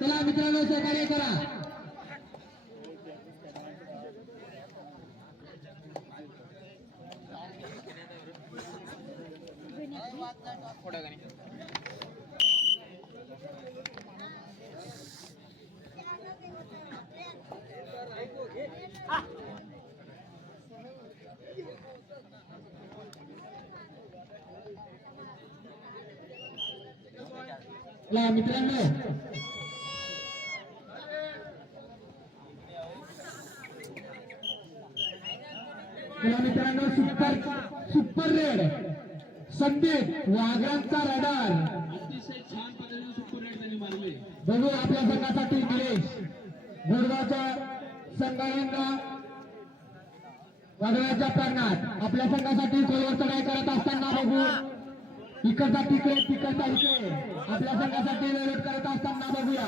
चला मित्रांनो सहकार्य करा. मित्रांनो चला मित्रांनो सुपर सुपर रेड संदीप वाघांचा रडार अतिशय छान पद्धतीने सुपर रेड त्यांनी मारले. बघू आपल्या संघासाठी निलेश. गुडगावच्या संघांना वादळाच्या प्रांगणात आपल्या संघासाठी गोलवर चढाई करत असताना बघू. इकडचा तिकडे तिकडचा इकडे. आपल्या संघासाठी लढत करत असताना बघूया.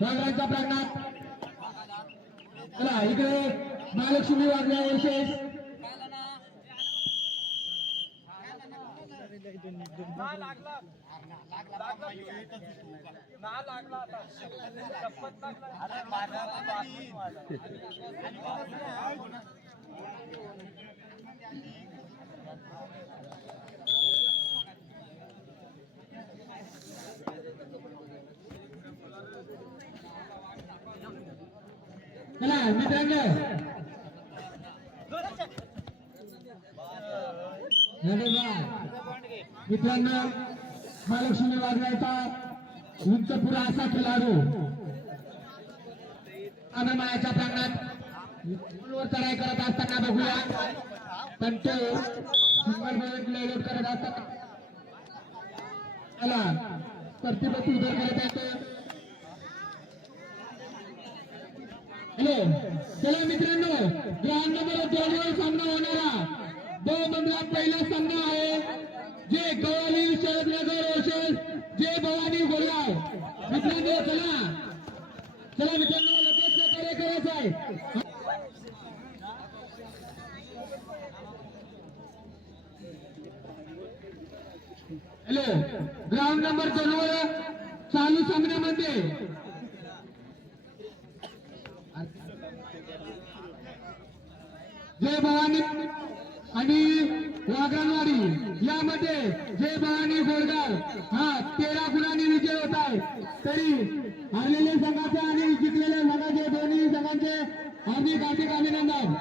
वादळाच्या प्रांगणात चला इकडे महालक्ष्मी वागल्या विशेष चला मित्रांनो अरे वा. मित्रांनो मित्रांनो महालक्ष्मी वाजवायचा उंच पुरा असा खेळाडू. अनमायाच्या प्रांगणात चढाई करत असताना बघूया. पण तो सिंगल लढत करत असताना. चला प्रतिपत्ती उदर करत येतो हॅलो. चला मित्रांनो ग्राउंड नंबर दोन सामना होणारा. दोन मंडळात पहिला सामना आहे. जे गवाली शरदनगर ओशेस जे भवानी गोलाव मित्रांनो चला. चला मित्रांनो लगेच सहकार्य करायचं आहे. हॅलो ग्राउंड नंबर दोन चालू सामन्यामध्ये. जय भवानी आणि वाघानो यामध्ये जय भवानी गोळगाव हा तेरा गुणांनी विजय होत आहे. तरी हरलेल्या संघाचे आणि जिंकलेल्या संघाचे दोन्ही संघांचे हार्दिक हार्दिक अभिनंदन.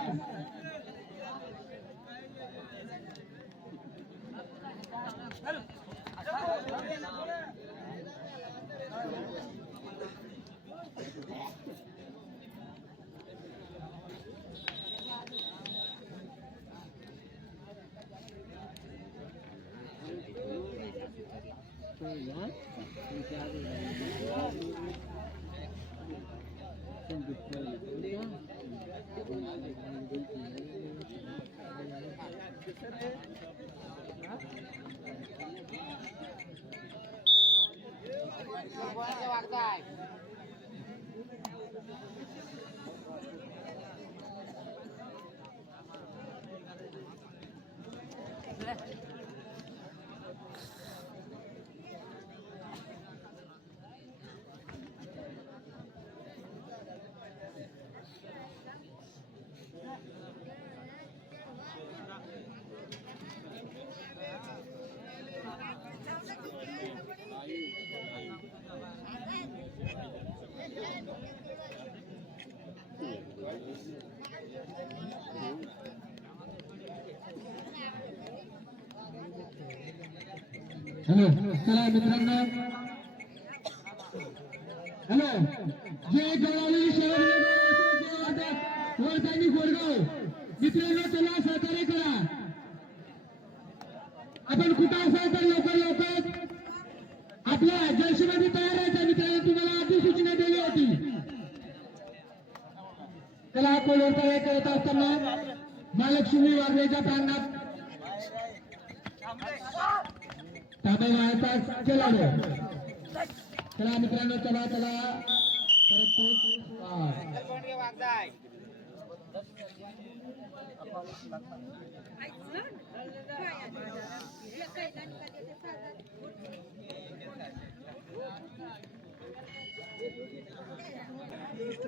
हॅलो चला मित्रांनो. हॅलो जे गवळी शहर वर्धानी गोरगाव. मित्रांनो त्याला सहकार्य करा. आपण कुठं असाल तर लवकर लवकर. आपल्या जर्सीमध्ये तयार राहायचा मित्रांनो तुम्हाला आधी सूचना दिली होती. त्याला कोलवर तयार करत असताना? महालक्ष्मी वाघ्याच्या प्रांगणात. ताबेगावचा खेळाडू चला मित्रांनो चला चला.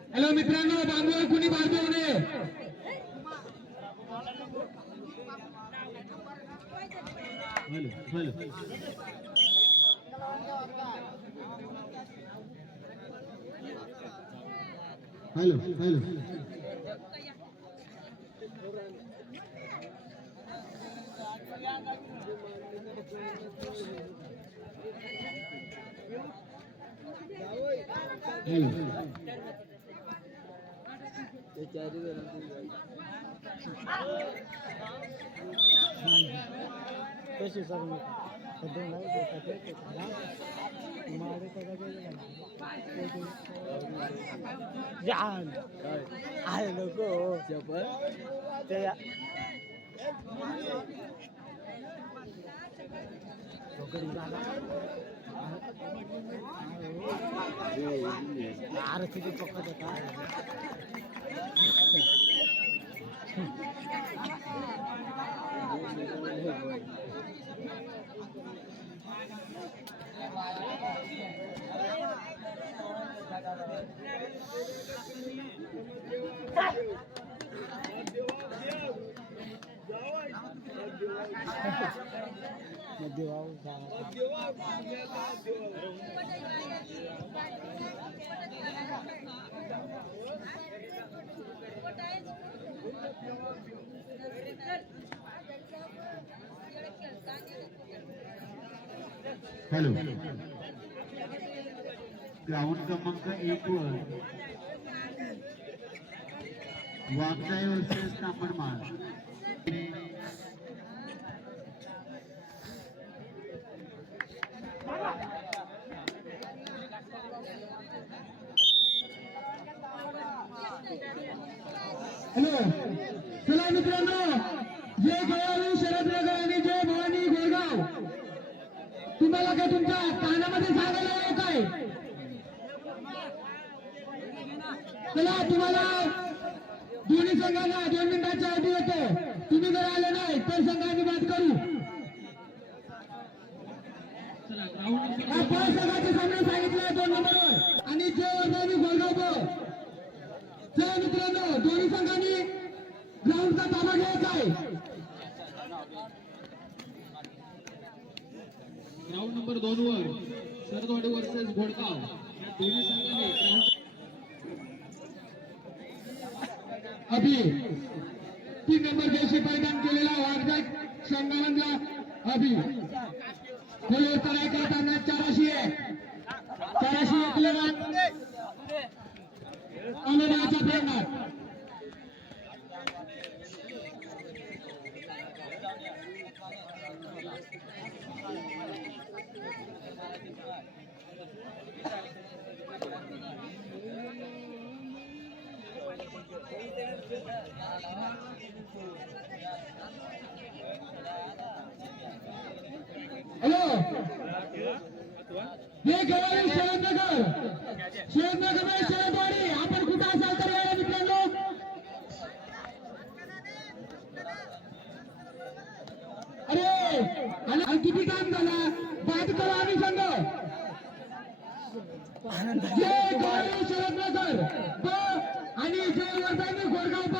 हॅलो मित्रांनो बांधव कुणी बांधव नाही hello hello hello hello hello ಬೇಸಿ sir नको చెప్ప ఆరతికి పక్క हॅलो. ग्राउंड क्रमांक एक वर. Versus Kapadmal hello. चला मित्रांनो जय गवारी शरदनगर आणि जय भवानी गोरगाव. तुम्हाला काय तुमच्या कानामध्ये सांगायला येत काय? चला तुम्हाला दोन्ही संघांना दोन मिनिटाच्या आधी येतो तुम्ही जर आले नाही तर संघांनी बात करू. पाच संघाचे सामने सांगितले दोन नंबरवर. आणि जय वर्धानी गोलगाव चला मित्रांनो दोन्ही संघांनी ग्राउंडचा ताबा घ्यायचा आहे. ग्राउंड नंबर दोन वर सरदवाडी वर्सेस घोडगाव या दोन्ही संघांनी ग्राउंड अभि तीन नंबर जयशी परिधान केलेला वाघजाग संघामधला अभि. खोलीवर तराई करताना चाराशी आहे. चाराशी एकले रन. हॅलो हे गवारी शरदनगर शरदनगर शरदवाडी आपण कुठं असाल तर या मित्रांनो अरे आणि आणि किती टाइम झाला बाद करू आम्ही संघ जय गवारी शरदनगर ब आणि जय वर्धानी गोरगाव ब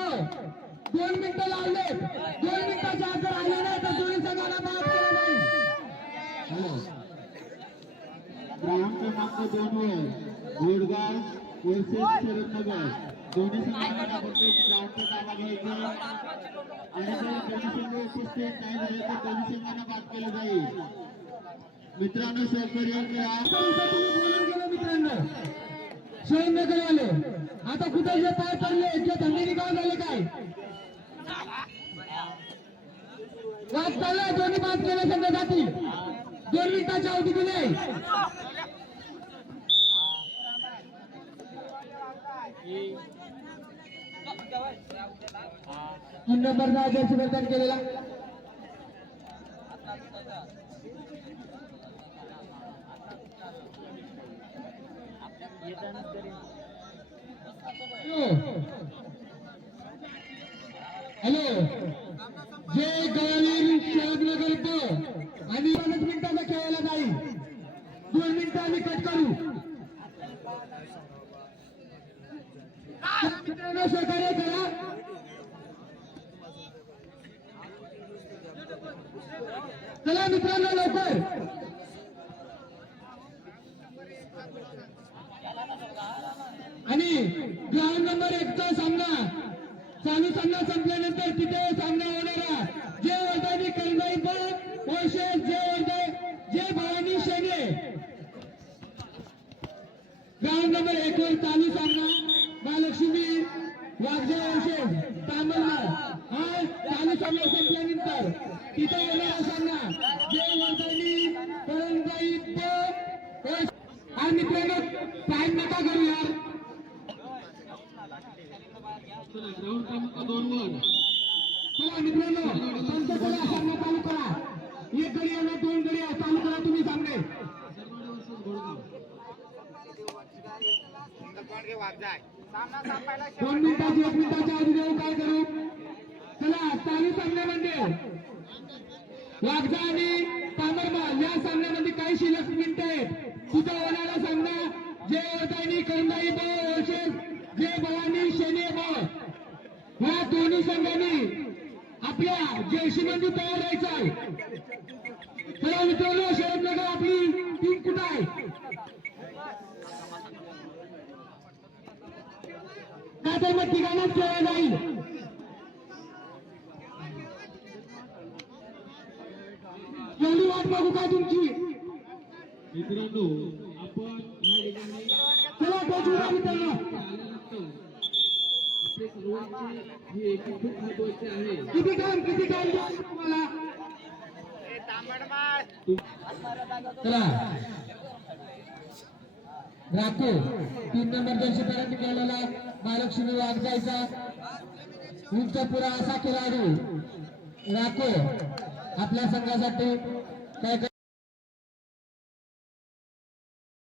दोन मिनिटं लावले दोन मिनिटाच्या आत जर आले नाही तर दोन्ही संघाला बाद केलं जाईल ग्राउंड क्रमांक दोन वर गोडगाव वर्सेस शरदनगर दोन्ही संघांना ताबडतोब ग्राउंडचा ताबा घ्यायचा आणि जर दोन्ही संघ उपस्थित नाही झाले तर दोन्ही बाद केलं जाईल. मित्रांनो सहकार्य करा मित्रांनो. शरदनगर आले आता कुठे जे पाय पडले जे थंडीने काय झाले काय? वाद चालला दोन्ही बाद केले संघ संघासाठी दोन मिनिटाच्या अवधी दिले. Thank तीन नंबरचा जर्सी प्रदान केलेला. हॅलो. जय गवाली शहर ब आणि पाच मिनिटाचा खेळायला जाईल दोन मिनिटं आम्ही कट करू मित्रांनो सहकार्य करा. चला मित्रांनो लवकर. आणि ग्राउंड नंबर एकचा सामना चालू सामना संपल्यानंतर तिथे सामना होणारा जे वर्धानी करणाई वर्षेस जे वर्धा जे भवानी शेने ग्राउंड नंबर एक वर चालू सामना. महालक्ष्मी वाघजा वर्षेस तांबलमाळ हा चालू सामना संपल्यानंतर तिथे येणार असताना जे वर्धानी करंजाई आणि मित्रांनो टाइम नका करू यार. ग्राउंड क्रमांक दोन वर चला मित्रांनो पंच करा सामना चालू करा. एक गडी आणि दोन गडी चालू करा तुम्ही सामने. दोन मिनिटाची एक मिनिटाच्या आधी देऊ काय करू? चला चालू सामन्यामध्ये म्हणजे. वागजा आणि तांबरमाल या सामन्यामध्ये काही शिल्लक मिनिट आहेत. तिथं होणारा सामना. जे वर्धानी करंदाई ब वर्षेस जे भवानी शेने बळ. या दोन्ही संघांनी आपल्या जर्सीमध्ये तयार राहायचं आहे. चला मित्रांनो शरद नगर आपली टीम कुठं आहे? का तर मग ठिकाणच खेळला जाईल. एवढी वाट बघू का तुमची? मित्रांनो आपण चला मित्रांनो किती किती द्यायचं तुम्हाला? चला. राखो. तीन नंबर दोनशे पर्यंत केलेला महालक्ष्मी वाघजायचा उंच पुरा असा खेळाडू राखो. आपल्या संघासाठी काय